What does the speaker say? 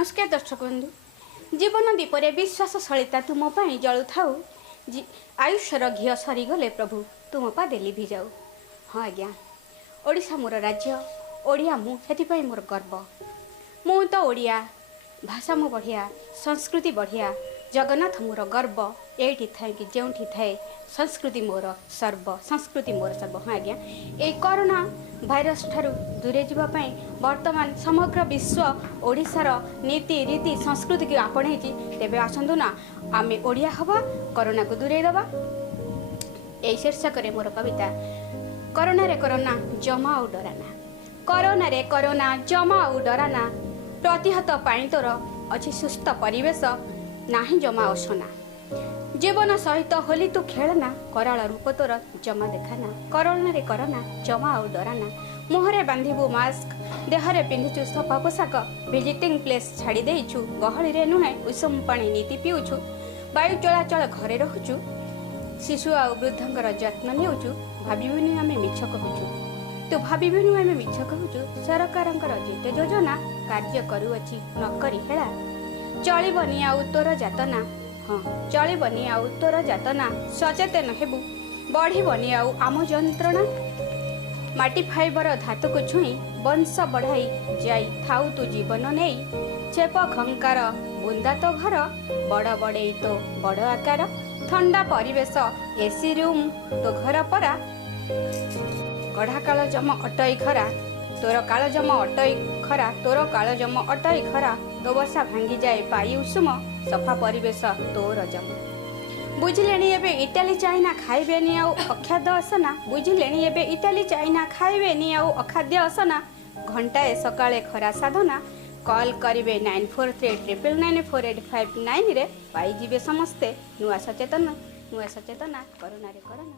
नमस्कार दर्शक बंधु जीवन दीपरे विश्वास सलिता तुम पाई जलु थाउ आयुषर घी सरीगले प्रभु तुम पादे लिभि जाऊ। हाँ आज्ञा ओडिशा मोर राज्य ओडिया मु से मोर गर्व मु तो ओडिया भाषा मो बढ़िया संस्कृति बढ़िया जगन्नाथ मोर गर्व एठी थाए कि जोठी थाए संस्कृति मोर सर्व। हाँ आज्ञा ए कोरोना भाइरस ठारू दूरे जावाई वर्तमान समग्र विश्व ओडिशार नीति रीति संस्कृति की आपणे तेबे आसंतु ना आमे ओडिया हवा कोरोना को दूरे दबा। ए शीर्षक रे मोर कविता कोरोना रे कोरोना जमा और डराना। कोरोना रे कोरोना जमा और डराना प्रतिहत पाई तोर अच्छी सुस्थ परिवेश नाही जमा असना जीवन सहित होली तू खेलना कराल रूप तोर जमा देखाना। कोरोना रे कोरोना जमा और डराना मुहरे बांधिबू मास्क देहरे पिंधिचु सफा पोशाक विजिटिंग प्लेस छाड़ी देइछु गहली रे नुहे उषम पानी नीति पिउछु वायु चलाचल घरे रहुछु शिशु आ वृद्धंकर जत्न नेउछु भाबिबुनी आमे मिछ कहूछु तू भाबिबुनी आमे मिछ कहूछु सरकारंकर जेते योजना कार्य करूअछि नकरी हेला चलिबनी आ तोर जातना। हाँ चलिबनी आ तोर जातना सचेतन हेबु बढ़िबनी आ आम जंत्रणा माटी फाइबर धातु को छुई वंश बढ़ाई जाई थाउ तू जीवन नहीं चेप खंकार बुंदा तो घर बड़ बड़े तो बड़ आकार ठंडा परिवेश एसी रूम तो घर परा कढ़ा काल जम अटई खरा तोर काल जम अटई खरा तोर काल जम अटई खरा दो वर्षा भांगी जाए पाई उषुम सफा परिवेश तोर जम बुझिलेनी एबे इटाली चाइना खाइबेनी आउ अखाद्य असना बुझिलेनी एबे इटाली चाइना खाइबेनी आउ अखाद्य असना घंटाए सकाळे खरा साधना कॉल करिवे 9439948559 रे पाई जिवे समस्ते नुआ सचेतना कोरोना रे कोरोना।